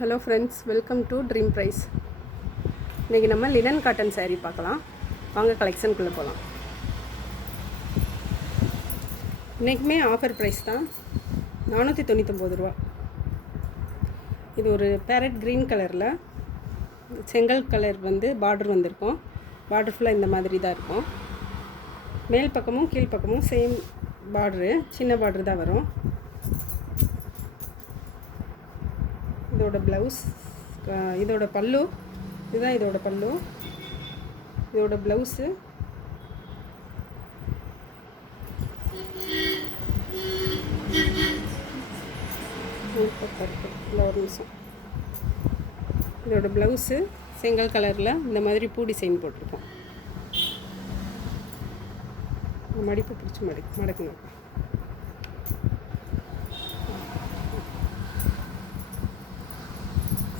Hello friends, welcome to dream price. இன்றைக்கி நம்ம linen cotton saree பார்க்கலாம். வாங்க கலெக்ஷனுக்குள்ளே போகலாம். இன்றைக்குமே ஆஃபர் ப்ரைஸ் தான், 499 ரூபா. இது ஒரு பேரட் க்ரீன் கலரில் செங்கல் கலர் பார்டர் வந்திருக்கும். பார்டர் ஃபுல்லாக இந்த மாதிரி தான் இருக்கும். மேல் பக்கமும் கீழ் பக்கமும் சேம் பார்டரு, சின்ன பார்டர் தான் வரும். இதோட ப்ளவுஸ், இதோட பல்லு, இதுதான் இதோட பல்லு. இதோட ப்ளவுஸு ஒரு நிமிஷம். இதோட ப்ளவுஸு செங்கல் கலரில் இந்த மாதிரி பூ டிசைன் போட்டிருக்கோம். மடிப்பு பிடிச்சி மடக்கணும்.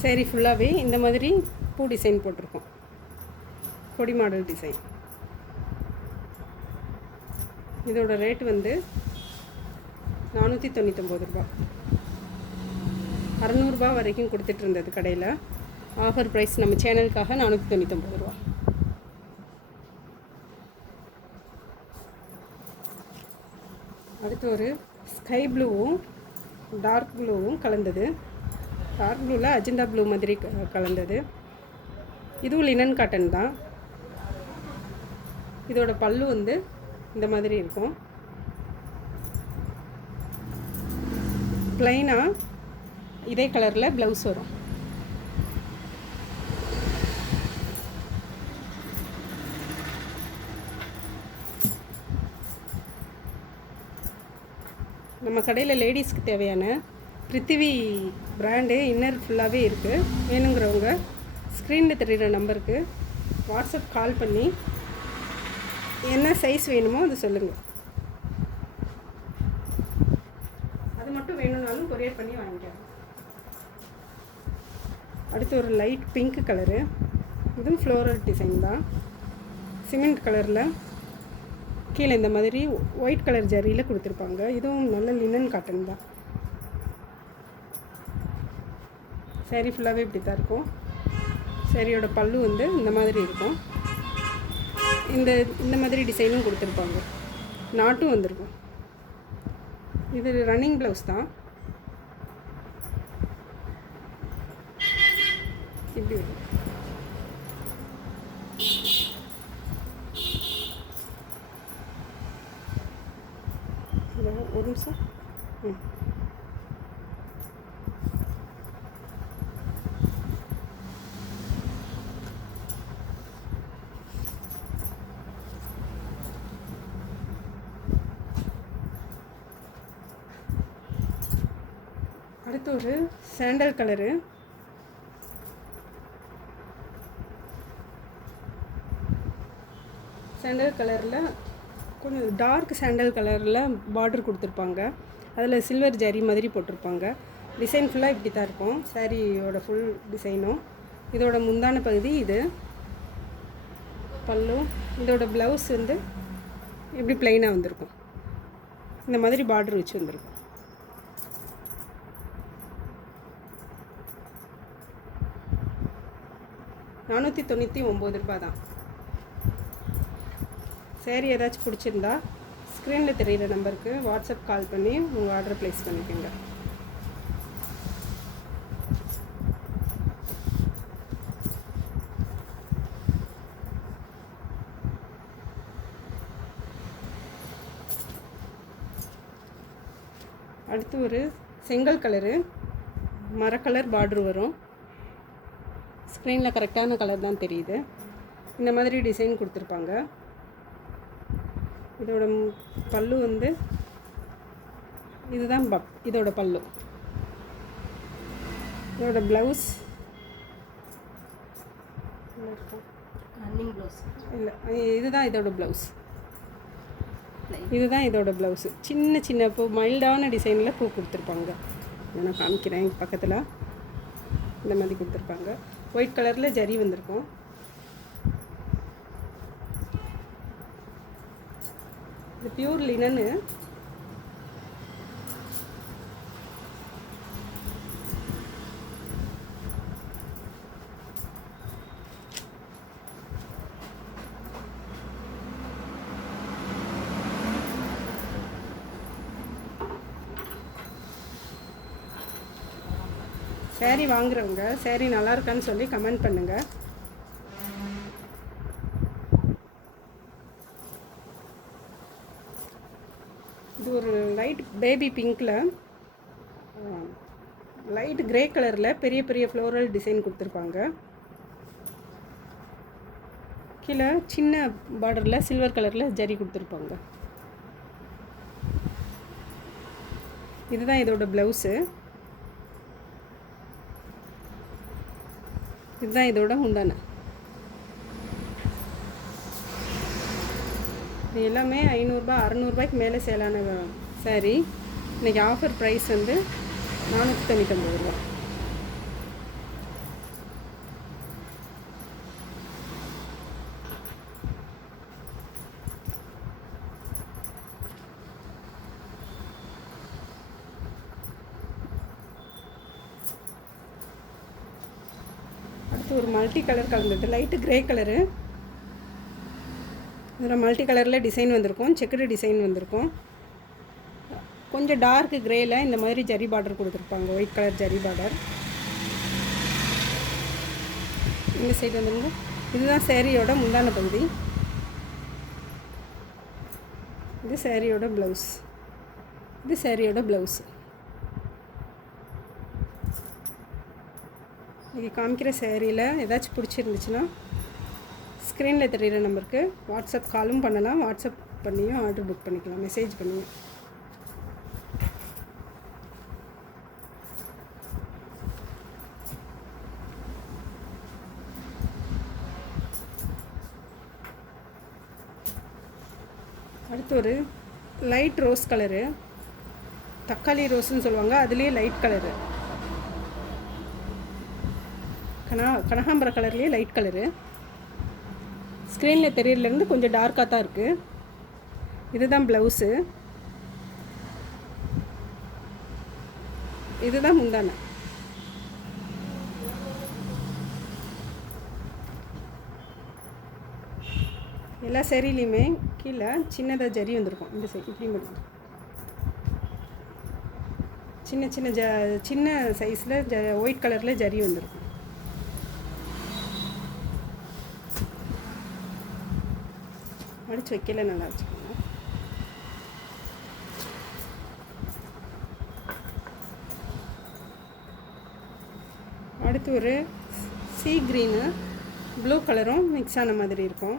சேரீ ஃபுல்லாகவே இந்த மாதிரி பூ டிசைன் போட்டிருக்கோம். கொடி மாடல் டிசைன். இதோட ரேட் 499 ரூபா. 600 ரூபா வரைக்கும் கொடுத்துட்டு இருந்தது கடையில். ஆஃபர் ப்ரைஸ் நம்ம சேனலுக்காக 499 ரூபா. அடுத்து ஒரு ஸ்கை ப்ளூவும் டார்க் ப்ளூவும் கலந்தது. டார்க் ப்ளூவில் அஜந்தா ப்ளூ மாதிரி கலந்தது. இதுவும் லினன் காட்டன் தான். இதோட பல்லு இந்த மாதிரி இருக்கும். ப்ளைனாக இதே கலரில் ப்ளவுஸ் வரும். நம்ம கடையில் லேடிஸ்க்கு தேவையான பிருத்திவி பிராண்டு இன்னர் ஃபுல்லாகவே இருக்குது. வேணுங்கிறவங்க ஸ்க்ரீனில் தெரிகிற நம்பருக்கு வாட்ஸ்அப் கால் பண்ணி என்ன சைஸ் வேணுமோ அது சொல்லுங்கள். அது மட்டும் வேணும்னாலும் கொரியர் பண்ணி வாங்கிக்கலாம். அடுத்து ஒரு லைட் பிங்க் கலரு. இதுவும் ஃப்ளோரல் டிசைன் தான். சிமெண்ட் கலரில் கீழே இந்த மாதிரி ஒயிட் கலர் ஜரியில் கொடுத்துருப்பாங்க. இதுவும் நல்ல லினன் காட்டன் தான். சேரீ ஃபுல்லாகவே இப்படி தான் இருக்கும். சேரீயோட பல்லு இந்த மாதிரி இருக்கும். இந்த மாதிரி டிசைனும் கொடுத்துருப்பாங்க. நாட்டும் வந்திருக்கும். இது ரன்னிங் ப்ளவுஸ் தான். இப்படி வரும். ஒரு நிமிஷம். அடுத்து ஒரு சாண்டல் கலரு. சாண்டல் கலரில் கொஞ்சம் டார்க் சாண்டல் கலரில் பார்டர் கொடுத்துருப்பாங்க. அதில் சில்வர் ஜரி மாதிரி போட்டிருப்பாங்க. டிசைன் ஃபுல்லாக இப்படி தான் இருக்கும். சாரியோட ஃபுல் டிசைனும். இதோட முந்தான பகுதி இது. பல்லு. இதோட ப்ளவுஸ் இப்படி ப்ளைனாக வந்திருக்கும். இந்த மாதிரி பார்டர் வச்சு வந்திருக்கும். $499 தான். சேரீ ஏதாச்சும் பிடிச்சிருந்தா ஸ்க்ரீனில் தெரிகிற நம்பருக்கு வாட்ஸ்அப் கால் பண்ணி உங்கள் ஆர்டரை ப்ளேஸ் பண்ணிக்கோங்க. அடுத்து ஒரு செங்கல் கலரு, மரக்கலர் பார்டர் வரும். ஸ்க்ரீனில் கரெக்டான கலர் தான் தெரியுது. இந்த மாதிரி டிசைன் கொடுத்துருப்பாங்க. இதோட பல்லு இதுதான் இதோட பல்லு. இதோட ப்ளவுஸ் ரன்னிங் ப்ளவுஸ் இல்லை, இதுதான் இதோட ப்ளவுஸ். இதுதான் இதோட ப்ளவுஸு. சின்ன சின்ன பூ, மைல்டான டிசைனில் பூ கொடுத்துருப்பாங்க. நான் காமிக்கிறேன் பக்கத்தில். இந்த மாதிரி கொடுத்துருப்பாங்க. ஒயிட் கலரில் ஜரி வந்திருக்கும். இது பியூர் லினனு. சேரீ வாங்குறவங்க சேரீ நல்லா இருக்கான்னு சொல்லி கமெண்ட் பண்ணுங்கள். இது ஒரு லைட் பேபி பிங்க்கில் லைட் கிரே கலரில் பெரிய பெரிய ஃப்ளோரல் டிசைன் கொடுத்துருப்பாங்க. கீழே சின்ன பார்டரில் சில்வர் கலரில் ஜரி கொடுத்துருப்பாங்க. இதுதான் இதோட ப்ளவுஸு. இதுதான் இதோட முந்தானை. இது எல்லாமே 500 600 மேலே சேலான சாரீ. இன்றைக்கி ஆஃபர் ப்ரைஸ் வந்து 499 ரூபா. அடுத்து ஒரு மல்டி கலர் கலந்துட்டு லைட்டு கிரே கலரு. இதில் மல்டி கலரில் டிசைன் வந்திருக்கும், செக்குடு டிசைன் வந்திருக்கும். கொஞ்சம் டார்க் கிரேயில் இந்த மாதிரி ஜரி பார்டர் கொடுத்துருப்பாங்க, ஒயிட் கலர் ஜரி பார்டர். இந்த சைடு வந்துருங்க. இதுதான் சேரீயோட முந்தான பகுதி. இது சேரீயோட ப்ளவுஸ். இது சேரீயோட ப்ளவுஸ். இன்றைக்கி காமிக்கிற சேரீயில் ஏதாச்சும் பிடிச்சிருந்துச்சுன்னா ஸ்க்ரீனில் தெரிகிற நம்பருக்கு வாட்ஸ்அப் காலும் பண்ணலாம், வாட்ஸ்அப் பண்ணியும் ஆர்டர் புக் பண்ணிக்கலாம், மெசேஜ் பண்ணியும். அடுத்து ஒரு லைட் ரோஸ் கலரு, தக்காளி ரோஸ்ன்னு சொல்லுவாங்க, அதுலேயே லைட் கலரு, கனகாம்பர கலர்லேயே லைட் கலரு. ஸ்க்ரீனில் தெரியலேருந்து கொஞ்சம் டார்க்காக தான் இருக்குது. இதுதான் ப்ளவுஸு. இதுதான் முந்தானை. எல்லா சேரீலையுமே கீழே சின்னதாக ஜரி வந்திருக்கும். இந்த சைடு இப்படி மட்டும் சின்ன சின்ன சின்ன சைஸில் ஒயிட் கலரில் ஜரி வந்திருக்கும். அடிச்சு வைக்கல, நல்லா வச்சுக்கோங்க. அடுத்து ஒரு சீ க்ரீனு ப்ளூ கலரும் மிக்ஸ் ஆன மாதிரி இருக்கும்.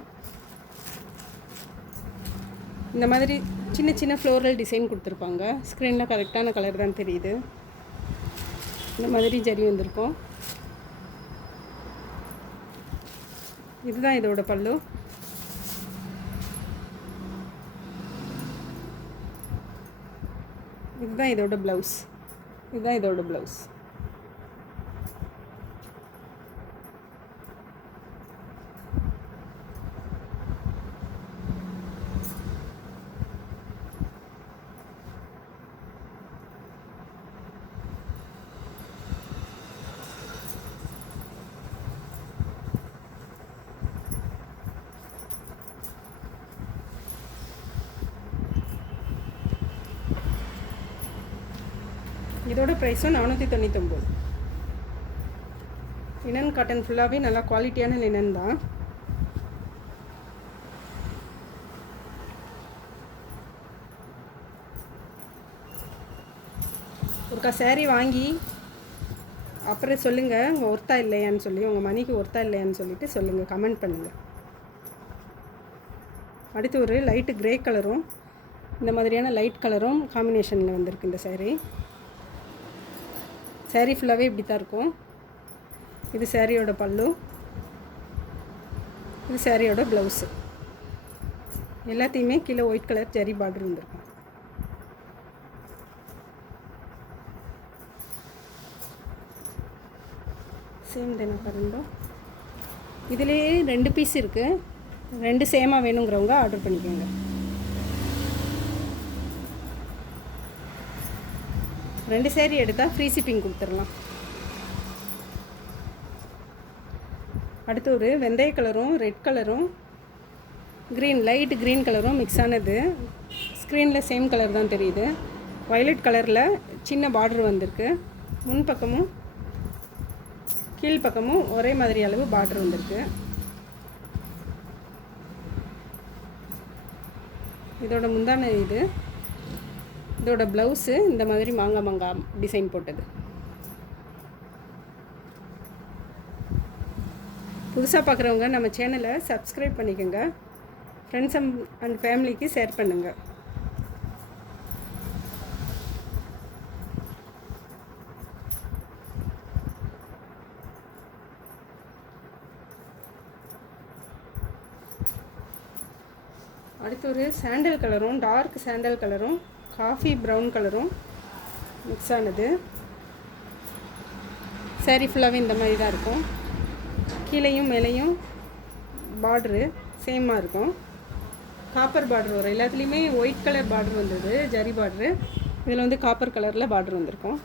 இந்த மாதிரி சின்ன சின்ன ஃப்ளோரல் டிசைன் கொடுத்துருப்பாங்க. ஸ்க்ரீனில் கரெக்டான கலர் தான் தெரியுது. இந்த மாதிரி ஜரி வந்திருக்கும். இதுதான் இதோட பல்லு. இதுதான் இதோட ப்ளவுஸ். இதுதான் இதோட ப்ளவுஸ். இதோட ப்ரைஸும் 499. லினன் காட்டன் ஃபுல்லாகவே நல்லா குவாலிட்டியான லினன் தான். ஒருக்கா சேரீ வாங்கி அப்புறம் சொல்லுங்கள் உங்கள் ஒர்த்தா இல்லையான்னு சொல்லி, உங்கள் மணிக்கு ஒர்த்தா இல்லையான்னு சொல்லிவிட்டு சொல்லுங்கள், கமெண்ட் பண்ணுங்கள். அடுத்து ஒரு லைட்டு கிரே கலரும் இந்த மாதிரியான லைட் கலரும் காம்பினேஷனில் வந்திருக்கு இந்த சேரீ. சேரீ ஃபுல்லாகவே இப்படி தான் இருக்கும். இது சேரீயோட பல்லு, இது சேரீயோட ப்ளவுஸு. எல்லாத்தையுமே கீழே ஒயிட் கலர் ஜரி பார்டர் வந்துருக்கும். சேம் தானே பாருங்க. இதுலேயே 2 பீஸ் இருக்குது. 2 சேமாக வேணுங்கிறவங்க ஆர்டர் பண்ணிக்கோங்க. 2 சேரீ எடுத்தால் ஃப்ரீ ஷிப்பிங் கொடுத்துடலாம். அடுத்து ஒரு வெந்தய கலரும் ரெட் கலரும் க்ரீன் லைட் க்ரீன் கலரும் மிக்ஸ் ஆனது. ஸ்க்ரீனில் சேம் கலர் தான் தெரியுது. வயலட் கலரில் சின்ன பார்டர் வந்திருக்கு. முன்பக்கமும் கீழ்ப்பக்கமும் ஒரே மாதிரி அளவு பார்டர் வந்திருக்கு. இதோட முந்தான இதோட ப்ளவுஸு இந்த மாதிரி மாங்காய் டிசைன் போட்டது. புதுசாக பார்க்குறவங்க நம்ம சேனலை சப்ஸ்கிரைப் பண்ணிக்கோங்க. ஃப்ரெண்ட்ஸ் அண்ட் ஃபேமிலிக்கு ஷேர் பண்ணுங்கள். அடுத்து ஒரு சாண்டல் கலரும் டார்க் சாண்டல் கலரும் காஃபி ப்ரௌன் கலரும் மிக்ஸ் ஆனது. சாரீ ஃபுல்லாகவே இந்த மாதிரி தான் இருக்கும். கீழேயும் மேலேயும் பார்ட்ரு சேமாக இருக்கும். காப்பர் பார்டர் வரும். எல்லாத்துலேயுமே ஒயிட் கலர் பார்டர் வந்தது, ஜரி பார்ட்ரு. இதில் வந்து காப்பர் கலரில் பார்டர் வந்திருக்கும்.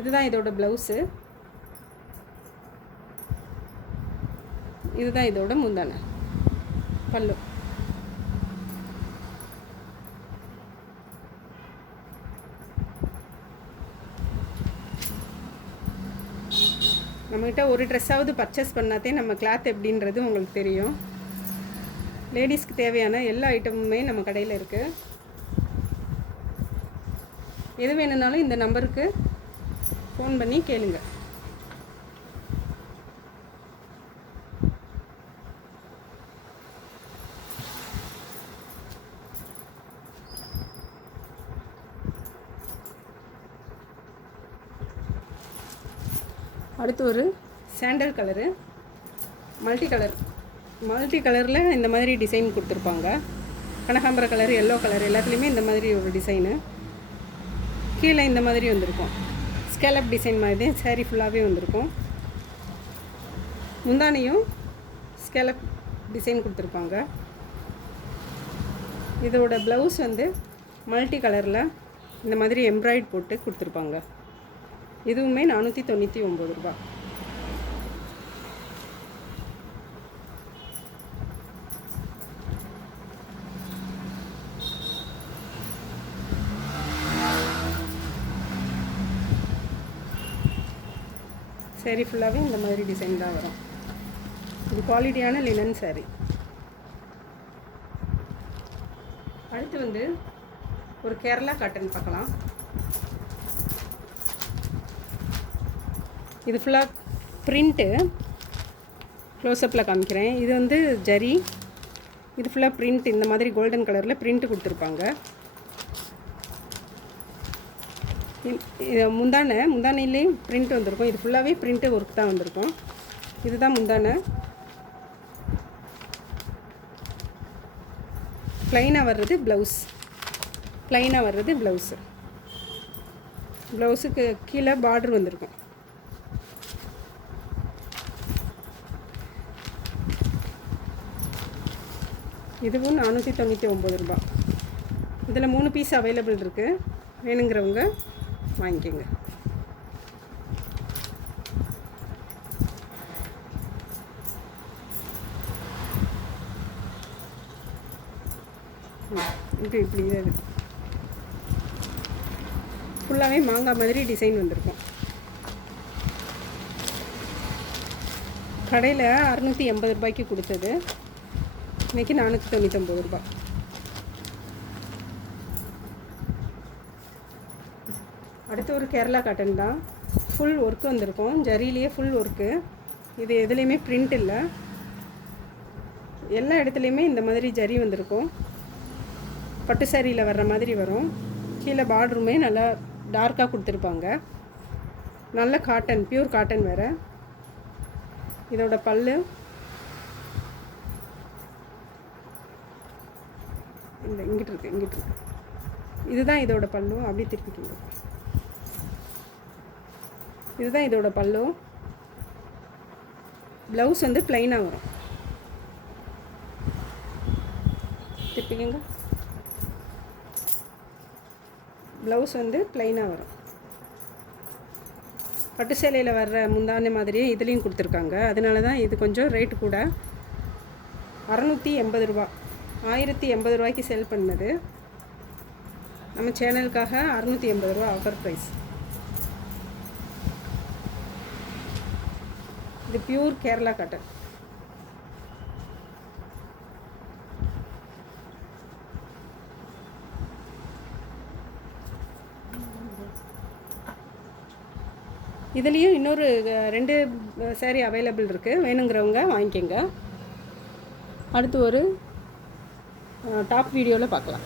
இதுதான் இதோட ப்ளவுஸு. இதுதான் இதோட முந்தானை பல்லு. நம்மகிட்ட ஒரு ட்ரெஸ்ஸாவது பர்ச்சேஸ் பண்ணாதே நம்ம கிளாத் எப்படின்றது உங்களுக்கு தெரியும். லேடிஸ்க்கு தேவையான எல்லா ஐட்டமுமே நம்ம கடையில் இருக்குது. எது வேணும்னாலும் இந்த நம்பருக்கு ஃபோன் பண்ணி கேளுங்க. அடுத்து ஒரு சாண்டல் கலரு, மல்டி கலரில் இந்த மாதிரி டிசைன் கொடுத்துருப்பாங்க. கனகாம்பர கலர், எல்லோ கலர் எல்லாத்துலேயுமே இந்த மாதிரி ஒரு டிசைனு. கீழே இந்த மாதிரி வந்திருக்கும். ஸ்கேலப் டிசைன் மாதிரி சாரீ ஃபுல்லாகவே வந்திருக்கும். முந்தானையும் ஸ்கேலப் டிசைன் கொடுத்துருப்பாங்க. இதோட ப்ளவுஸ் வந்து மல்டி கலரில் இந்த மாதிரி எம்ப்ராய்ட் போட்டு கொடுத்துருப்பாங்க. இதுவுமே 499 ரூபா. சாரீ ஃபுல்லாகவே இந்த மாதிரி டிசைன் தான் வரும். இது குவாலிட்டியான லினன் சாரீ. அடுத்து வந்து ஒரு கேரளா காட்டன் பார்க்கலாம். இது ஃபுல்லாக ப்ரிண்ட்டு, க்ளோஸ்அப்பில் காமிக்கிறேன். இது வந்து ஜரி, இது ஃபுல்லாக ப்ரிண்ட். இந்த மாதிரி கோல்டன் கலரில் ப்ரிண்ட்டு கொடுத்துருப்பாங்க. இது முந்தானையிலேயும் ப்ரிண்ட் வந்திருக்கும். இது ஃபுல்லாகவே ப்ரிண்ட்டு ஒர்க் தான் வந்திருக்கும். இதுதான் முந்தானை. ப்ளைனாக வர்றது ப்ளவுஸு. ப்ளவுஸுக்கு கீழே பார்டர் வந்திருக்கும். இதுவும் 499 ரூபா. இதில் 3 பீஸ் அவைலபிள் இருக்குது. வேணுங்கிறவங்க வாங்கிக்கோங்க. இப்படி இது ஃபுல்லாகவே மாங்காய் மாதிரி டிசைன் வந்திருக்கும். கடையில் 680 ரூபாய்க்கு கொடுத்தது, இன்றைக்கி 499 ரூபா. அடுத்து ஒரு கேரளா காட்டன் தான். ஃபுல் ஒர்க்கு வந்திருக்கும். ஜரியிலேயே ஃபுல் ஒர்க்கு. இது எதுலேயுமே பிரிண்ட் இல்லை. எல்லா இடத்துலையுமே இந்த மாதிரி ஜரி வந்திருக்கும். பட்டு சாரியில் வர்ற மாதிரி வரும். கீழே பார்டருமே நல்லா டார்க்காக கொடுத்துருப்பாங்க. நல்ல காட்டன், பியூர் காட்டன் வேறு. இதோட பல்லு இந்த இங்கிட்டு இருக்கு. இதுதான் இதோட பல்லு. அப்படியே திருப்பிக்கிங்க. இதுதான் இதோட பல்லு. ப்ளவுஸ் வந்து ப்ளைனாக வரும். திருப்பிக்கங்க. ப்ளவுஸ் வந்து ப்ளைனாக வரும். பட்டு சேலையில் வர்ற முந்தான மாதிரியே இதுலேயும் கொடுத்துருக்காங்க. அதனால தான் இது கொஞ்சம் ரேட்டு கூட. 680 ரூபா. 1080 ரூபாய்க்கு செல் பண்ணது. நம்ம சேனலுக்காக 680 ரூபா ஆஃபர் ப்ரைஸ். இது பியூர் கேரளா காட்டன். இதுலேயும் இன்னொரு 2 saree அவைலபிள் இருக்குது. வேணுங்கிறவங்க வாங்கிக்கோங்க. அடுத்து ஒரு டாப் வீடியோவில் பார்க்கலாம்.